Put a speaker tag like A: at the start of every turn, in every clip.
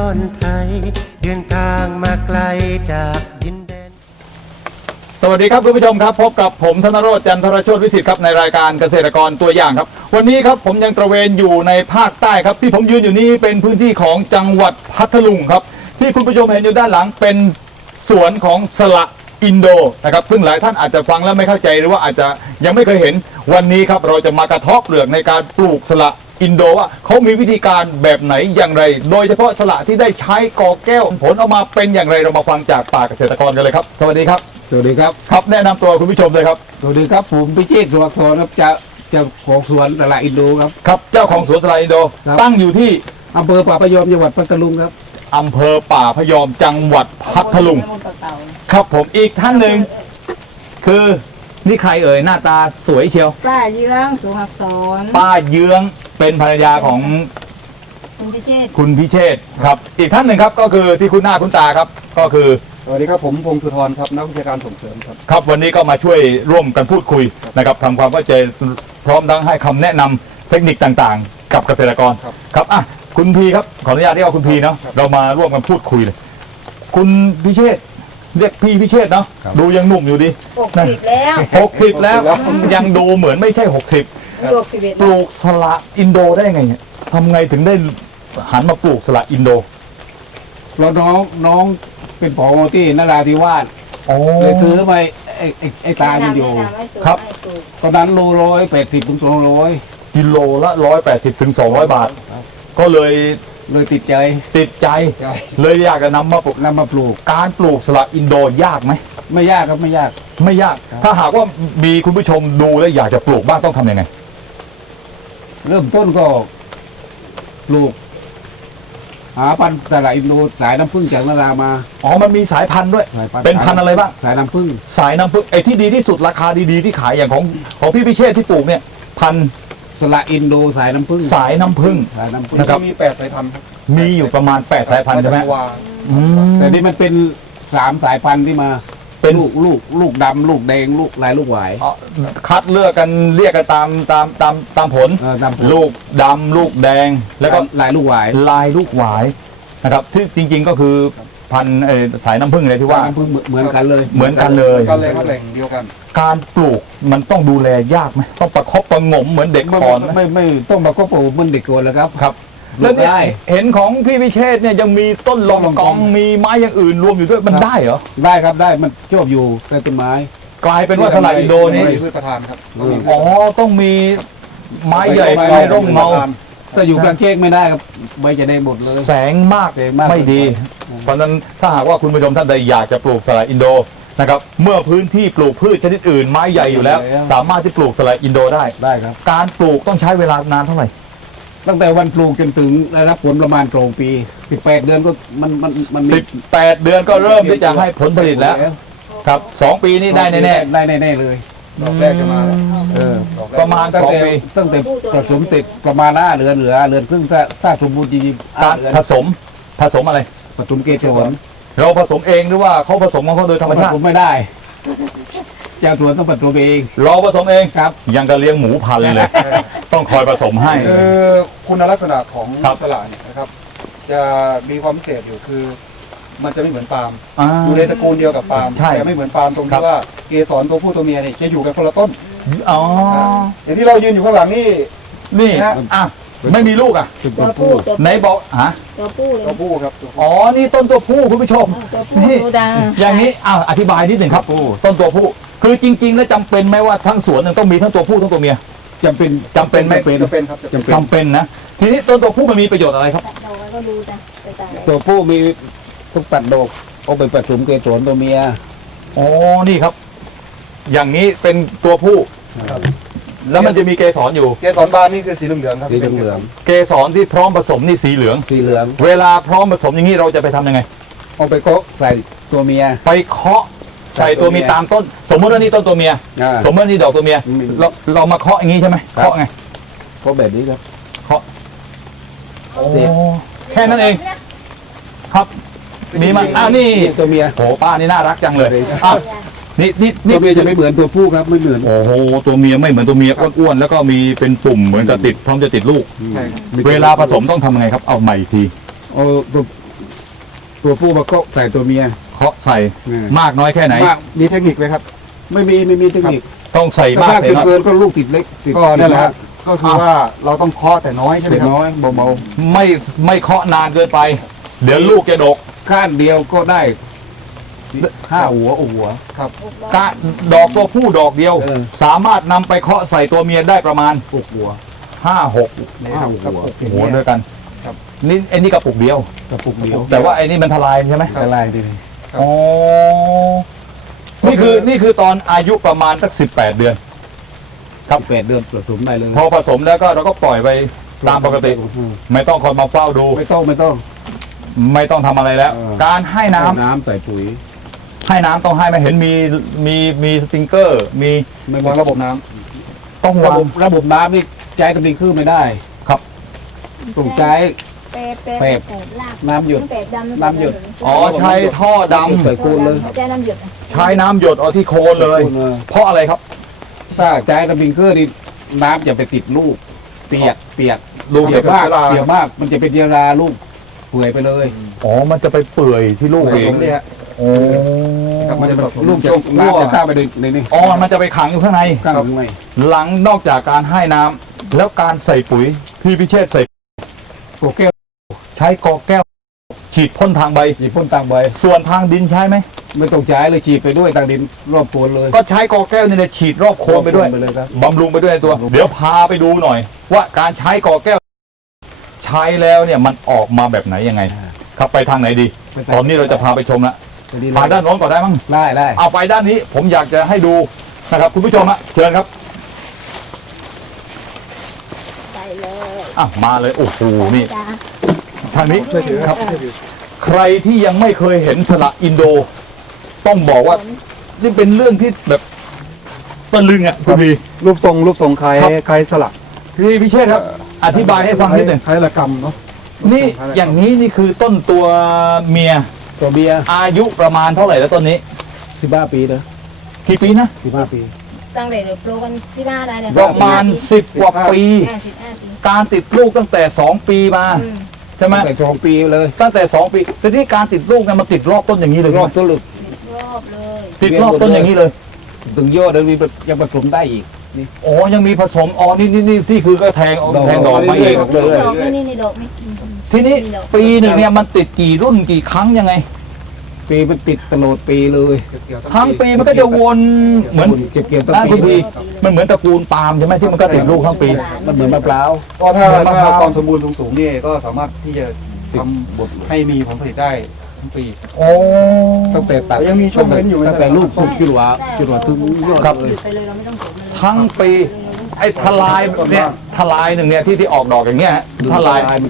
A: อนไทยเดินทางมาไกลจากดินแดน
B: สวัสดีครับคุณผู้ชมครับพบกับผมธนโรจน์จันทรโชติวิสิทธิ์ครับในรายการเกษตรกรตัวอย่างครับวันนี้ครับผมยังตระเวนอยู่ในภาคใต้ครับที่ผมยืนอยู่นี้เป็นพื้นที่ของจังหวัดพัทลุงครับที่คุณผู้ชมเห็นอยู่ด้านหลังเป็นสวนของสละอินโดนะครับซึ่งหลายท่านอาจจะฟังแล้วไม่เข้าใจหรือว่าอาจจะยังไม่เคยเห็นวันนี้ครับเราจะมากระเทาะเปลือกในการปลูกสละอินโดว่าเขามีวิธีการแบบไหนอย่างไรโดยเฉพาะสละที่ได้ใช้กอแก้วผลออกมาเป็นอย่างไรเรามาฟังจากปากเกษตรกรกันเลยครับสวัสดีครับ
C: สวัสดีครับ
B: ครับแนะนำตัวคุณผู้ชมเลยครับ
C: สวัสดีครับผมพิเชษฐ์สุวรรณสอนครับจะของสวนตลาดอินโดครับ
B: ครับเจ้าของสวนสละอินโดตั้งอยู่ที่
C: อำเภอป่าพยอมจังหวัดพัทลุงครับ
B: อำเภอป่าพยอมจังหวัดพัทลุงครับผมอีกท่านหนึ่งคือนี่ใครเอ่ยหน้าตาสวยเชียว
D: ป้าเยื้องสุหักษร
B: ป้าเยื้องเป็นภรรยาของ
D: คุณพิเชษฐ์
B: ครับอีกท่านหนึ่งครับก็คือที่คุณหน้าคุณตาครับก็คือ
E: สวัสดีครับผมพงศธรครับนักวิชาการส่งเสริมครับ
B: ครับวันนี้ก็มาช่วยร่วมกันพูดคุยนะครับทำความเข้าใจพร้อมทั้งให้คำแนะนำเทคนิคต่างๆ กับเกษตรกรครับอ่ะคุณพีครับขออนุญาตเรียกว่าคุณพีเนาะเรามาร่วมกันพูดคุยเลยคุณพิเชษฐ์เรียกพี่พิเชษฐ์เนาะดูยังหนุ่มอยู่ดิ
D: 60แล้ว
B: 60แล้วยังดูเหมือนไม่ใช่60ปลูกสละอินโดได้ไงเนี่ยทำไงถึงได้หันมาปลูกสละอินโด
C: แล้วน้องเป็นผอที่นราธิวาสเลยซื้อไปไอ้ตาที่อยู่
B: ครับ
C: ตอนนั้นโล180 ถึง 200
B: กิโลละ180 ถึง 200 บาทก็เลย
C: ติดใจ
B: เลยอยากจะนำมาปลูกการปลูกสละอินโดยากไหม
C: ไม่ยากครับไม่ยาก
B: ถ้าหากว่ามีคุณผู้ชมดูแล้วอยากจะปลูกบ้างต้องทำยังไง
C: เริ่มต้นก็ปลูกหาพันธุ์สละอินโดสายน้ำผึ้งจากนารามา
B: มันมีสายพันธุ์ด้วยเป็นพันธุ์อะไรบ้าง
C: สายน้ำผึ้ง
B: ไอ้ที่ดีที่สุดราคาดีๆที่ขายอย่างของพี่พิเชษที่ปลูกเนี่ยพันธุ์
C: สละอินโดสายน้ำผึ้ง
B: นะครับ
E: มี8 สายพันธุ์
B: มีอยู่ประมาณ8 สายพันธุ์ใช่ไหม
C: แต่นี่มันเป็น3 สายพันธุ์ที่มาเป็นลูกดำลูกแดงลูกลายลูกหวาย
B: คัดเลือกกันเรียกกันตามผลลูกดำลูกแดงแล้วก็
C: ลายลูกหว
B: ายนะครับที่จริงๆก็คือพันธุ์สายน้ำผึ้งเลยที่ว่า
C: เหมือนกันเลย
B: แหล่ง
E: เดียวกัน
B: การปลูกมันต้องดูแลยากไหมต้องประคบประงมเหมือนเด็กก่อน
C: ไม่ต้องประคบประงมเหมือนเด็กก่อนแล้วครับ
B: แล้วเนี่ยเห็นของพี่พิเชษเนี่ยยังมีต้นลองกองมีไม้อย่างอื่นรวมอยู่ด้วยมันได้เหรอ
C: ได้ครับได้มันชอบอยู่ใต้ต้นไม้
B: กลายเป็นว่าสละอินโดนี้
E: พืชประทานครับ
B: ต้องมีไม้ใหญ่ไม้ร่มเงา
C: ถ้าอยู่กลางเค้กไม่ได้ครับใบจะได้หมดเลย
B: แสงมากไม่ดีเพราะนั้นถ้าหากว่าคุณผู้ชมท่านใดอยากจะปลูกสละอินโดนะครับเมื่อพื้นที่ปลูกพืชชนิดอื่นไม้ใหญ่อยู่แล้วสามารถที่ปลูกสละอินโดได้
C: ครับ
B: การปลูกต้องใช้เวลานานเท่าไหร่
C: ตั้งแต่วันปลูกจนถึงได้รับผลประมาณ2 ปี18 เดือนก็มัน
B: 18 เดือนก็เริ่มที่จะให้ผลผลิตแล้วครับ2 ปีนี้ได้แน่
C: เลย
E: ดอกแรกจะมา
B: ประมาณ2 ปี
C: ตั้งแต่ผสมเสร็จประมาณ5 เดือนเหลือครึ่งถ้าสมบูรณ์จริง
B: ๆการผสมอะไร
C: ผสมเกสร
B: เราผสมเองหรือว่าเขาผสมของเขาโดยธรรมชาติ
C: ผมไม่ได้เจ้าตัวต้องผสมเอง
B: เราผสมเองครับยังกับเลี้ยงหมูพันเลยต้องคอยผสมให้
E: คุณลักษณะของสละเนี่ยนะครับจะมีความพิเศษอยู่คือมันจะไม่เหมือนปาล์มอยู่ในตระกูลเดียวกับปาล์มแต่ไม่เหมือนปาล์มตรงที่ว่าเกสรตัวผู้ตัวเมียเนี่ยจะอยู่กันคนละต้นอย่างที่เรายืนอยู่ข้างหลัง
B: นี่ไม่มีลูก
D: ตัวผู้
B: ไหนบอก
D: ตัวผู้
E: ครับ
B: นี่ต้นตัวผู้คุณผู้ชม
D: นี่
B: อย่างนี้อธิบายนิดหนึ่งครับต้นตัวผู้คือจริงๆแล้วจำเป็นไหมว่าทั้งสวนต้องมีทั้งตัวผู้ทั้งตัวเมีย
C: จำเป็น
B: ไม่เป็น
E: ครับ
B: จำเป็นนะทีนี้ต้นตัวผู้มันมีประโยชน์อะไรครับ
C: ตัวผู้มีทุกตัดดอกเอาไปผสมเกสรตัวเมีย
B: นี่ครับอย่างนี้เป็นตัวผู้แล้วมันจะมีเกสรอยู่
E: เกสรบานนี่คือสีเหลืองครับ
C: สีเหลือง
B: เกสรที่พร้อมผสมนี่สีเหลืองเวลาพร้อมผสมอย่างนี้เราจะไปทำยังไง
C: เอาไปเคาะใส่ตัวเมีย
B: ไปเคาะใส่ตัวเมียตามต้นสมมติว่านี่ต้นตัวเมียสมมติว่านี่ดอกตัวเมียเรามาเคาะอย่างนี้ใช่ไหมเคาะไง
C: เคาะแบบนี้ครับ
B: เคาะแค่นั้นเองครับมีมานี่
C: ตัวเมีย
B: ป้านี่น่ารักจังเลยนี่
C: ตัวเมียจะไม่เหมือนตัวผู้ครับไม่เหมือน
B: ตัวเมียไม่เหมือนตัวเมียอ้วนๆแล้วก็มีเป็นปุ่มเหมือนจะติดพร้อมจะติดลูกเวลาผสมต้องทำไงครับเอาใหม่อีกที
C: ตัวผู้มาเกาะใส่ตัวเมีย
B: เคาะใส่
C: อืม
B: มากน้อยแค่ไหน
C: มาก
E: มีเทคนิคไหมครับ
C: ไม่มีเทคนิค
B: ต้องใส่
C: แต่
B: มาก
C: ถ้า
B: เลยเนาะ
C: เกินก็ลูกติดเล็กติด
E: ก็นั่นแหละ
C: ติด
E: ฮะก็คือว่าเราต้องเคาะแต่น้อยใช่ไหม
C: ติด
E: ครับ
C: น้อยเบา
B: ไม่เคาะนานเกินไป เดี๋ยวลูกจะดก
C: ๆข้างเดียวก็ได้5 หัวหัว
B: กะดอกตัวผู้ดอกเดียว
C: เออ
B: สามารถนำไปเคาะใส่ตัวเมียได้ประมาณ
C: 6 หัว
B: 5-6
E: นี่ครับ
C: ห้าหัว
E: กระปุกอย่าง
B: หัว
E: เงี้ย
B: ด้วยกัน
E: ครับ
B: นี่ไอ้นี่กระปุกเดียว
C: กระปุกเดียว
B: แต่ว่าไอ้นี่มันทลายใช่ไหม
C: ละลายดี
E: ครับ
B: อ๋อนี่คือตอนอายุประมาณสัก18 เดือน ครับ
C: 8 เดือนผสมได้เลย
B: พอผสมแล้วก็เราก็ปล่อยไปตามปกติ ไม่ต้องคอยมาเฝ้าดู
C: ไม่ต้อง
B: ไม่ต้องทำอะไรแล้ว
C: เออ
B: การให้น้ำ
C: น้ำใส่ปุ๋ย
B: ให้น้ำต้องให้ไหมเห็นมีสปริงเกอร์ มี
C: ไม่
E: วางระบบน้
B: ต้อง
C: ระ
B: วาง
C: บบน้ำนี่ใจกระดิ่งขึ้นไม่ได้
B: ครับ
C: ต้องใจ
D: แปด
C: น้ำหยด
D: แปดดำ
C: น้ำหยด
B: อ๋อใช้ท่อดำ
C: ใส่โคนเลย
D: ใจน้ำหยด
B: ใช้น้ำหยดเอาที่โคนเลย
C: โคนเลย
B: เพราะอะไรครับ
C: ถ้าใจกระดิ่งขึ้นนี่น้ำจะไปติดลูก เปียก
B: ลูก
C: เปียกมากเปียกมาก มันจะเป็นเชื้อราลูกเปื่อยไปเลย
B: อ๋อมันจะไปเปื่อยที่ลูก
E: ำผ
B: เอ
E: ส
B: ง
E: มเนี่ย
B: โอ้
E: ครับมันจะสะสม
C: ลูกจะ
E: รั่ว
C: น้ำจะเข้าไปในนี่
B: อ๋อมันจะไปขังอยู่ข้างใน
C: ข้างใน
B: หลังนอกจากการให้น้ำแล้วการใส่ปุ๋ยพี่พิเชษฐ์ใส่
C: โอเค
B: ใช้กอแก้ว ฉีดพ่นทางใบ
C: ฉีดพ่นตางใบ
B: ส่วนทางดินใช้ไหม
C: ไม่ต้องใช้เลยฉีดไปด้วยทางดินรอบโคนเลย
B: ก็ใช้กอแก้วนี่แหละฉีดรอบโคนไปด้วย
C: ไปเลยครับ
B: บำรุงไปด้วยในตัว เดี๋ยวพาไปดูหน่อย ว่าการใช้กอแก้ว ใช้แล้วเนี่ยมันออกมาแบบไหนยังไง ครับไปทางไหนดี ตอนนี้เราจะพาไปชมละ
C: ไปดี
B: พาด้านโน้นก่อนได้มั้ง
C: ได้
B: เอาไปด้านนี้ ผมอยากจะให้ดูนะครับคุณผู้ชมฮะเชิญครับ
D: ไปเลย
B: อ่ะมาเลยโอ้โหนี่
D: จ้า
B: ทางนี้
E: ช่วยถือครับ
B: ใครที่ยังไม่เคยเห็นสละอินโด ต้องบอกว่านี่เป็นเรื่องที่แบบตะลึงอ่ะคุณพี่
E: รูปทรงคล้าย
B: ครับ
E: คล้ายสลัก
B: พี่พิเชษครับ อธิบายให้ฟังนิดหนึ่ง
E: คล้ายระกำเนาะ
B: นี่อย่างนี้นี่คือต้นตัวเมีย
C: ตัวเบียร์
B: อายุประมาณเท่าไหร่แล้วต้นนี้
C: 15 ปีนะ
B: กี่ปีนะ
C: 15 ปี
D: ตั้งแต่เด็กโปรกัน15ได้เลย
B: ประมาณ10 กว่าปี
D: 15 ปี
B: การติดลูกตั้งแต่ 2 ปีมา
D: อืม
B: ใช่ไหม
C: แต่2 ปีเลย
B: ตั้งแต่ 2 ปีแต่ที่การติดลูกเนี่ยมันติดรอบต้นอย่างนี้เลย
C: รอบต้นลึก
D: รอบเลย
B: ติดรอบต้นอย่างนี้เลย
C: ถึงยอดเลยมียังผสมได้อีก
B: อ๋อยังมีผสมอ๋อนี่ที่คือก็แทงเอา
C: ดอก
B: แทงดอกมาเอง
D: ดอกนี่ดอกนี่
B: ทีนี้ปีหนึ่งเนี่ยมันติดกี่รุ่นกี่ครั้งยังไง
C: ปีมันติดตลอดปีเลย
B: ทั้งปีมันก็จะวนเหมือน
C: เก็บเกี่ยวตั้ง
B: นะ
C: ปี
B: คุณพี่มันเหมือนตระกูลปาล์มใช่ไหมที่มันก็ติดลูกทั้งปี
C: มันเหมือนมะพร้าว
E: ก็ถ้า
B: เหมือนมะพร้าว
E: ความสมบูรณ์สูงๆนี่ก็สามารถที่จะทำ
C: บด
E: ให้มีผลผลิตได้ทั้งปี
B: โอ้
C: ตั้งแต่ตัด
E: ยังมีช่วงเว้นอยู่
C: ตั้งแต่ลูกปลูกจุดหวาถึงยอด
B: ครับ
C: เลย
D: ไปเลยเราไม่ต้องเก็บมันเลย
B: ทั้งปีไอ้ทลายเนี่ยทลายหนึ่งเนี่ยที่ออกดอกอย่างเงี้ยฮะทลาย
C: มัน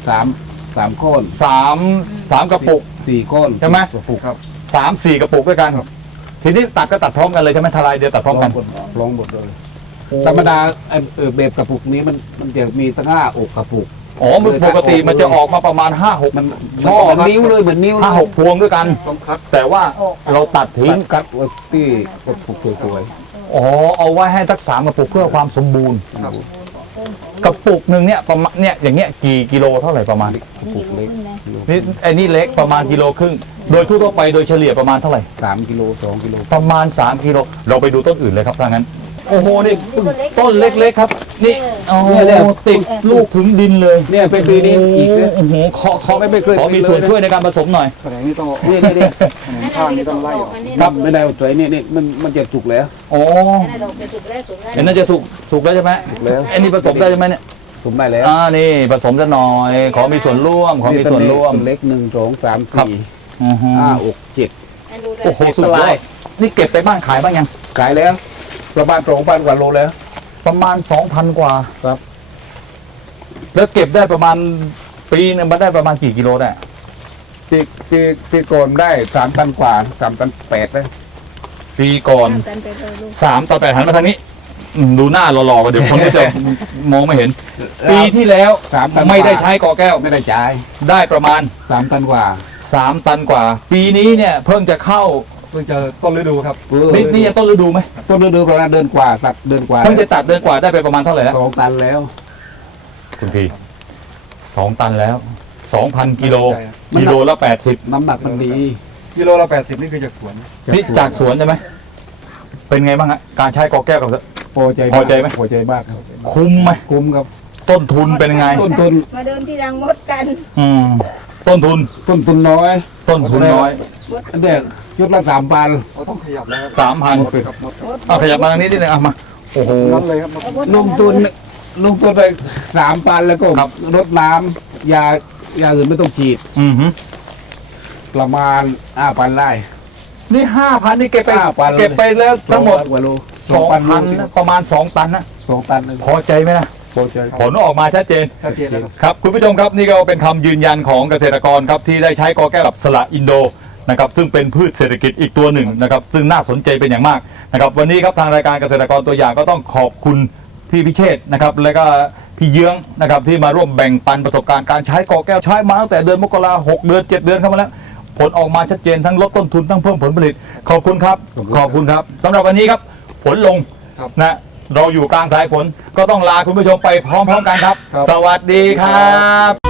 C: 3 ก้อน
B: สามกระปุก
C: 4 ก้อน
B: ใช่ไหม
C: กระปุก
E: ครับ
B: 3-4 กระปุกด้วยกัน ทีนี้ตัดก็ตัดพร้อมกันเลยใช่ไหมทลายเดียวตัดพร้อมกัน
C: ลองหมดเลยธรรมดาไอ้แบบกระปุกนี้มันจะมีตั้ง5 อกกระปุก
B: อ๋อมันปกติมันจะออกมาประมาณ 5-6
C: มัน
B: ช่อ
C: มันนิ้วเลยเหมือนนิ้วเลย
B: 5-6 พวงด้วยกัน
E: ต้องคัด
B: แต่ว่าเราตัดทิ้ง
C: กัดไว้ที่กระปุกสวย
B: อ๋อเอาไว้ให้สัก3 กระปุกเพื่อความสมบูรณ์
E: ครับ
B: กระปุกหนึ่งเนี่ยประมาณเนี่ยอย่างเงี้ยกี่กิโลเท่าไหร่ประมาณ
C: ๆกระปุกเล็ก
B: นี่ไอ้นี่เล็กประมาณกิโลครึ่งโดยทั่วๆไปโดยเฉลี่ยประมาณเท่าไหร่
C: 3 กิโล 2 กิโล
B: ประมาณ3 กิโลเราไปดูต้นอื่นเลยครับถ้างั้นโอ้โหนี่ต้นเล็กๆครับนี่โอ้โหติดลูกถึงดินเลย
C: เนี่ยเป็นปีนี้อีกนะ
B: โอ้โหเคาะ
C: ไม่เคย
B: ขอมีส่วนช่วยในการผสมหน่อย
E: แขนงนี่ต้อง
C: นี่
E: แขนงข้างนี่ต้องไล่ออก
C: ครับไม่ได้เอาตัวนี่มันจะสุกแล้ว
B: โอ้
D: ดอกจะสุกแล้วสุกแล้ว
B: เห็นน่าจะสุกแล้วใช่ไหม
C: สุกแล้ว
B: ไอ้นี่ผสมได้ใช่ไหมเนี่ย
C: สุกได้แล้ว
B: นี่ผสมจะหน่อย ขอมีส่วนร่วมขอมีส่วนร่วม
C: เล็ก1 2 3
B: ครับ
C: 4
B: อือฮึ
C: 5 อก
B: โอ้โหสุดยอดนี่เก็บไปบ้านขายบ้างยัง
C: 7ขายแล้ว ประมาณ2,000 กว่าโลแล้ว
B: ประมาณ 2,000 กว่า
C: ครับ
B: แล้วเก็บได้ประมาณปีหนึงมันได้ประมาณกี่กิโลได้
C: ที่โกนได้3 ตันกว่า3 ตัน 8ได้
B: ปีก่อน
D: กันไปเลยลูก
B: 3 ต่อ 8หันมาทางนี้ดูหน้าหล่อๆกันเดี๋ยวคนก็จะมองไม่เห็น ปีที่แล้ว
C: 3 ตัน
B: ไม่ได้ใช้กอแก้ว
C: ไม่ได้จ่าย
B: ได้ประมาณ
C: 3 ตันกว่า
B: 3 ตันกว่า ปีนี้เนี่ยเพิ่งจะเข้า
E: เพิ่งจะต้นฤดูครับ
B: นี่ยังต้นฤดูไหม
C: ต้นฤดูประมาณเดือนกว่าตัดเดือนกว่า
B: เพิ่งจะตัดเดือนกว่าได้ไปประมาณเท่าไหร่แล้ว
C: 2 ตันแล้ว
B: คุณพี่2 ตันแล้ว 2,000 กิโล
E: ใช่ครับ
B: กิโลละ 80
C: น้ำหนักมันดี
E: กิโลละ80นี่คือจากสวน
B: นี่จากสวนใช่ไหมเป็นไงบ้างฮะการใช้กอแก้วกับ
C: พอใจ
B: พอใจไหม
C: พอใจมากครับ
B: คุ้มไหม
C: คุ้มครับ
B: ต้นทุนเป็นยังไง
C: ต้นทุน
D: มาเดินที่รังมดกัน
B: อืมต้นทุน
C: ต้นทุนน้อย
B: ต้นทุนน้อย
C: อันเด็กชุดละ3,000
E: เราต้องขยับแล้วครับ
B: 3,000
E: ครับหมด
B: เอาขยับมาทางนี้นิดนึงเอามาโอ้โห
E: นั่นเลยครับหมด
C: ลงทุนไป3,000แล้วก็
B: ครับ
C: รดน้ำยาอื่นไม่ต้องฉีด
B: อือฮึ
C: ประมาณ5,000ไร่
B: นี่ 5,000 นี่เก็บไป
C: 5,000
B: เก็บไปแล้วทั้งหมด
C: 200กว่าโล
B: 2,000นะประมาณ 2 ตันนะ
C: 2 ตันเลย
B: พอใจไหมนะ
C: พอใจ
B: ผลออกมาชัดเจน
E: ชัดเจนแล้วครับ
B: ครับคุณผู้ชมครับนี่ก็เป็นคำยืนยันของเกษตรกรครับที่ได้ใช้กอแก้วกับสละอินโดนะครับซึ่งเป็นพืชเศรษฐกิจอีกตัวหนึ่งนะครับซึ่งน่าสนใจเป็นอย่างมากนะครับวันนี้ครับทางรายการเกษตรกรตัวอย่างก็ต้องขอบคุณพี่พิเชษฐ์นะครับและก็พี่เยื้องนะครับที่มาร่วมแบ่งปันประสบการณ์การใช้กอแก้วใช้มาตั้งแต่เดือนมกรา6 เดือน 7 เดือนเข้ามาแล้วผลออกมาชัดเจนทั้งลดต้นทุนทั้งเพิ่มผลผลิตขอบคุณครับขอบคุณครับสำหรับวันนี้ครับฝนลง
E: ครับ
B: นะเราอยู่กลางสายฝนก็ต้องลาคุณผู้ชมไปพร้อมๆกันครับ
E: ครับ
B: สวัสดีครับ